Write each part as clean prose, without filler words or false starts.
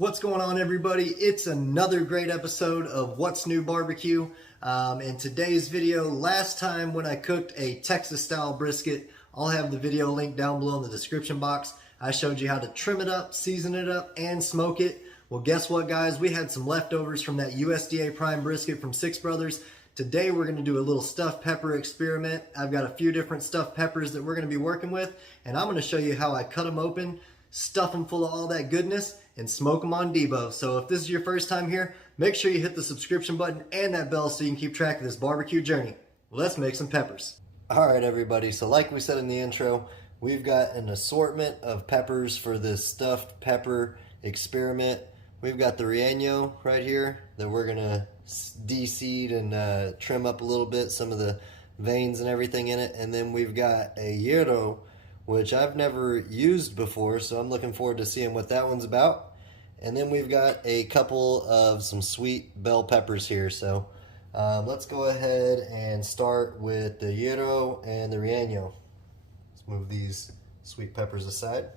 What's going on, everybody? It's another great episode of What's New Barbecue. In today's video, last time when I cooked a Texas style brisket, I'll have the video link down below in the description box. I showed you how to trim it up, season it up, and smoke it. Well, guess what, guys? We had some leftovers from that USDA prime brisket from Six Brothers. Today we're going to do a little stuffed pepper experiment. I've got a few different stuffed peppers that we're going to be working with, and I'm going to show you how I cut them open, stuff them full of all that goodness, and smoke them on Debo. So if this is your first time here, make sure you hit the subscription button and that bell so you can keep track of this barbecue journey. Let's make some peppers. All right, everybody, so like we said in the intro, we've got an assortment of peppers for this stuffed pepper experiment. We've got the relleno right here that we're gonna de-seed and trim up a little bit, some of the veins and everything in it. And then we've got a gyro, which I've never used before, so I'm looking forward to seeing what that one's about. And then we've got a couple of some sweet bell peppers here. So let's go ahead and start with the gyro and the relleno. Let's move these sweet peppers aside.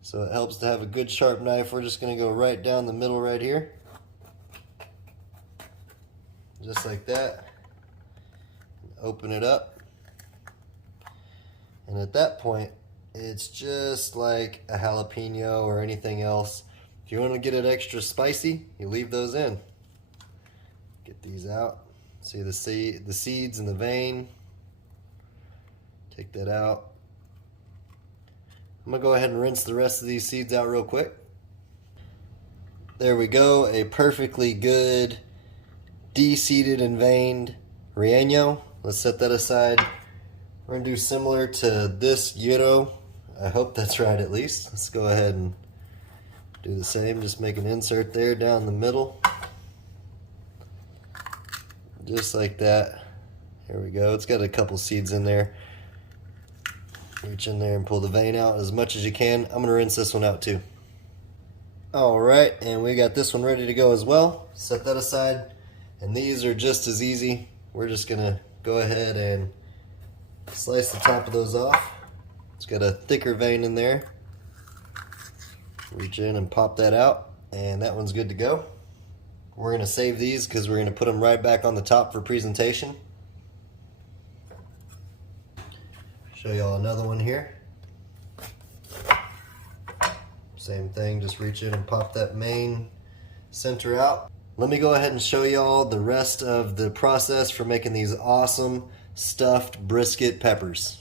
So it helps to have a good sharp knife. We're just gonna go right down the middle right here. Just like that. Open it up. And at that point, it's just like a jalapeno or anything else. If you want to get it extra spicy, you leave those in. Get these out. See the seeds in the vein. Take that out. I'm going to go ahead and rinse the rest of these seeds out real quick. There we go, a perfectly good de-seeded and veined relleno. Let's set that aside. We're going to do similar to this gyro. I hope that's right at least. Let's go ahead and do the same. Just make an insert there down the middle. Just like that. Here we go. It's got a couple seeds in there. Reach in there and pull the vein out as much as you can. I'm going to rinse this one out too. Alright, and we got this one ready to go as well. Set that aside. And these are just as easy. We're just going to go ahead and slice the top of those off. It's got a thicker vein in there. Reach in and pop that out, and that one's good to go. We're going to save these because we're going to put them right back on the top for presentation. Show y'all another one here. Same thing, just reach in and pop that main center out. Let me go ahead and show y'all the rest of the process for making these awesome stuffed brisket peppers.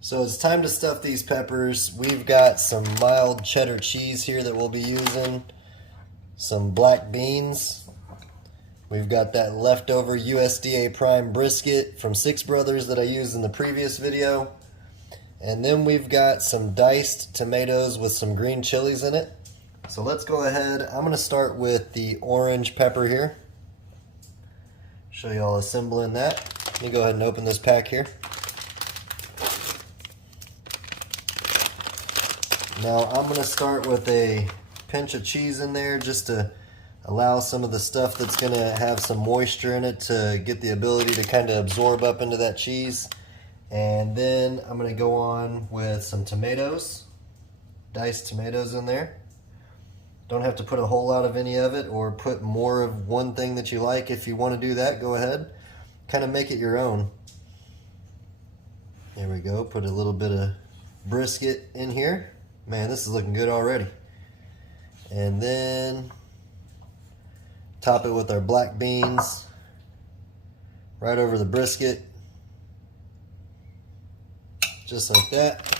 So it's time to stuff these peppers. We've got some mild cheddar cheese here that we'll be using, some black beans. We've got that leftover USDA prime brisket from Six Brothers that I used in the previous video. And then we've got some diced tomatoes with some green chilies in it. So let's go ahead. I'm going to start with the orange pepper here. Show you all assembling that. Let me go ahead and open this pack here. Now I'm going to start with a pinch of cheese in there just to allow some of the stuff that's going to have some moisture in it to get the ability to kind of absorb up into that cheese. And then I'm going to go on with some tomatoes, diced tomatoes in there. Don't have to put a whole lot of any of it or put more of one thing that you like. If you want to do that, go ahead. Kind of make it your own. There we go. Put a little bit of brisket in here. Man, this is looking good already. And then top it with our black beans right over the brisket. Just like that.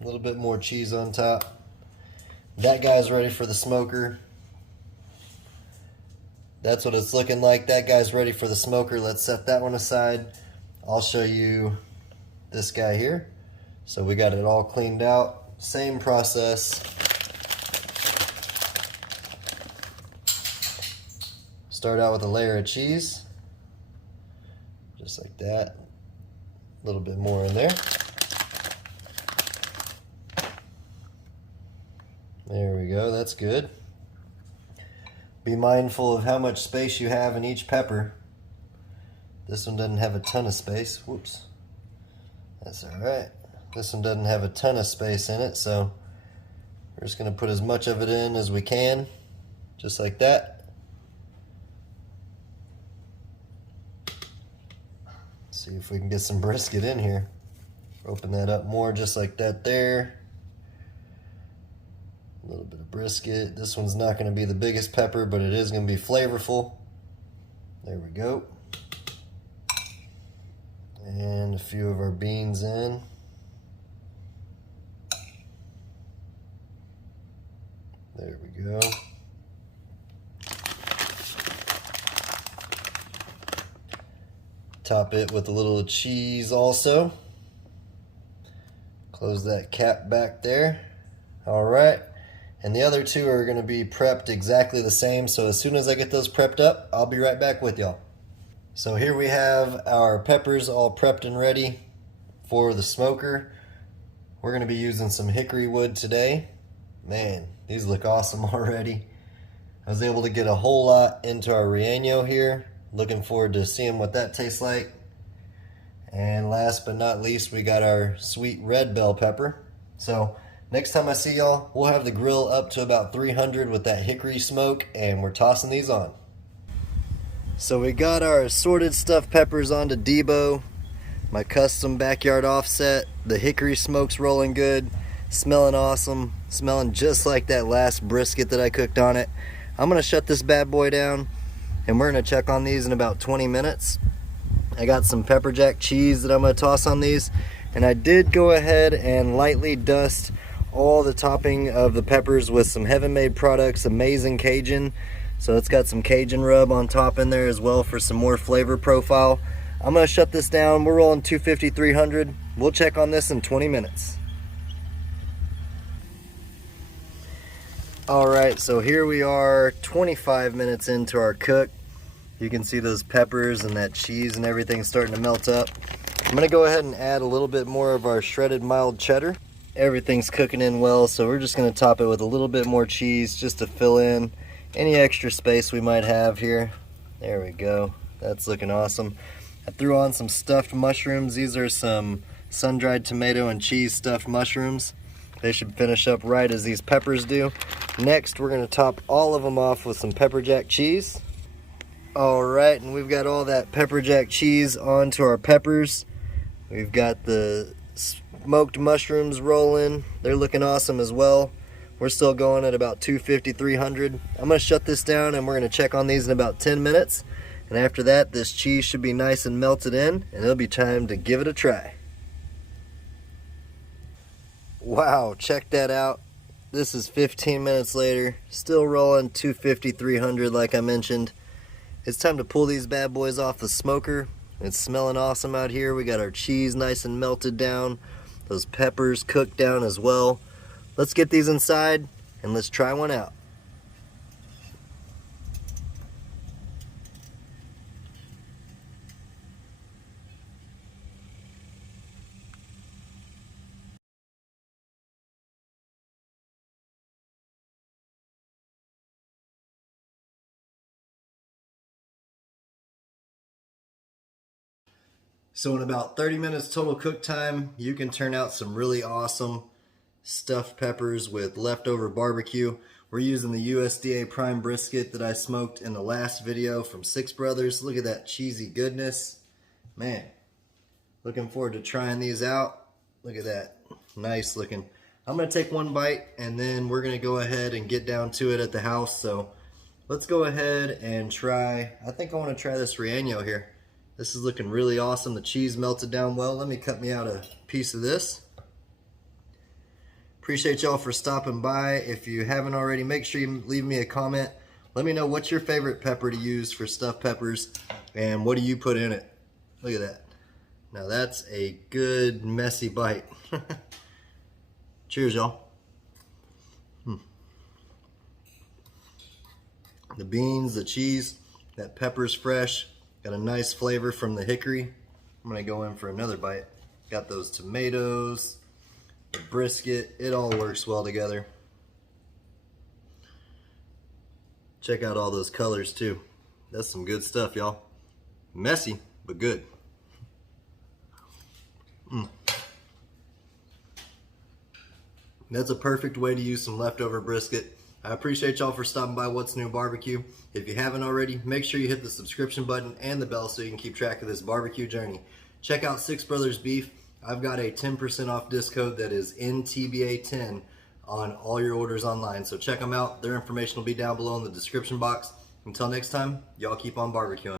A little bit more cheese on top. That guy's ready for the smoker. That's what it's looking like. That guy's ready for the smoker. Let's set that one aside. I'll show you this guy here. So we got it all cleaned out. Same process. Start out with a layer of cheese. Just like that. A little bit more in there. There we go, that's good. Be mindful of how much space you have in each pepper. This one doesn't have a ton of space. Whoops. That's all right. This one doesn't have a ton of space in it, so we're just going to put as much of it in as we can, just like that. See if we can get some brisket in here. Open that up more, just like that there. A little bit of brisket. This one's not going to be the biggest pepper, but it is going to be flavorful. There we go. And a few of our beans in. There we go. Top it with a little cheese also. Close that cap back there. All right. And the other two are going to be prepped exactly the same. So as soon as I get those prepped up, I'll be right back with y'all. So here we have our peppers all prepped and ready for the smoker. We're going to be using some hickory wood today. Man, these look awesome already. I was able to get a whole lot into our relleno here. Looking forward to seeing what that tastes like. And last but not least, we got our sweet red bell pepper. So next time I see y'all, we'll have the grill up to about 300 with that hickory smoke, and we're tossing these on. So we got our assorted stuffed peppers onto debo, my custom backyard offset. The hickory smoke's rolling good, smelling awesome, smelling just like that last brisket that I cooked on it. I'm gonna shut this bad boy down, and we're gonna check on these in about 20 minutes. I got some pepper jack cheese that I'm gonna toss on these, and I did go ahead and lightly dust all the topping of the peppers with some Heaven Made Products Amazing Cajun. So it's got some Cajun rub on top in there as well for some more flavor profile. I'm gonna shut this down. We're rolling 250, 300. We'll check on this in 20 minutes. All right, so here we are 25 minutes into our cook. You can see those peppers and that cheese and everything starting to melt up. I'm gonna go ahead and add a little bit more of our shredded mild cheddar. Everything's cooking in well, so we're just gonna top it with a little bit more cheese just to fill in any extra space we might have here. There we go. That's looking awesome. I threw on some stuffed mushrooms. These are some sun-dried tomato and cheese stuffed mushrooms. They should finish up right as these peppers do. Next, we're gonna top all of them off with some pepper jack cheese. All right, and we've got all that pepper jack cheese onto our peppers. We've got the smoked mushrooms rolling. They're looking awesome as well. We're still going at about 250, 300. I'm gonna shut this down and we're gonna check on these in about 10 minutes. And after that, this cheese should be nice and melted in, and it'll be time to give it a try. Wow, check that out. This is 15 minutes later, still rolling 250, 300 like I mentioned. It's time to pull these bad boys off the smoker. It's smelling awesome out here. We got our cheese nice and melted down. Those peppers cooked down as well. Let's get these inside and let's try one out. So in about 30 minutes total cook time, you can turn out some really awesome stuffed peppers with leftover barbecue. We're using the USDA prime brisket that I smoked in the last video from Six Brothers. Look at that cheesy goodness. Man, looking forward to trying these out. Look at that, nice looking. I'm gonna take one bite and then we're gonna go ahead and get down to it at the house. So let's go ahead and try, I think I wanna try this relleno here. This is looking really awesome. The cheese melted down well. Let me cut me out a piece of this. Appreciate y'all for stopping by. If you haven't already, make sure you leave me a comment. Let me know what's your favorite pepper to use for stuffed peppers and what do you put in it. Look at that. Now that's a good messy bite. Cheers, y'all. The beans, the cheese, that pepper's fresh. Got a nice flavor from the hickory. I'm gonna go in for another bite. Got those tomatoes, the brisket, it all works well together. Check out all those colors too. That's some good stuff, y'all. Messy, but good. That's a perfect way to use some leftover brisket. I appreciate y'all for stopping by What's New Barbecue. If you haven't already, make sure you hit the subscription button and the bell so you can keep track of this barbecue journey. Check out Six Brothers Beef. I've got a 10% off disc code that is NTBA10 on all your orders online. So check them out. Their information will be down below in the description box. Until next time, y'all keep on barbecuing.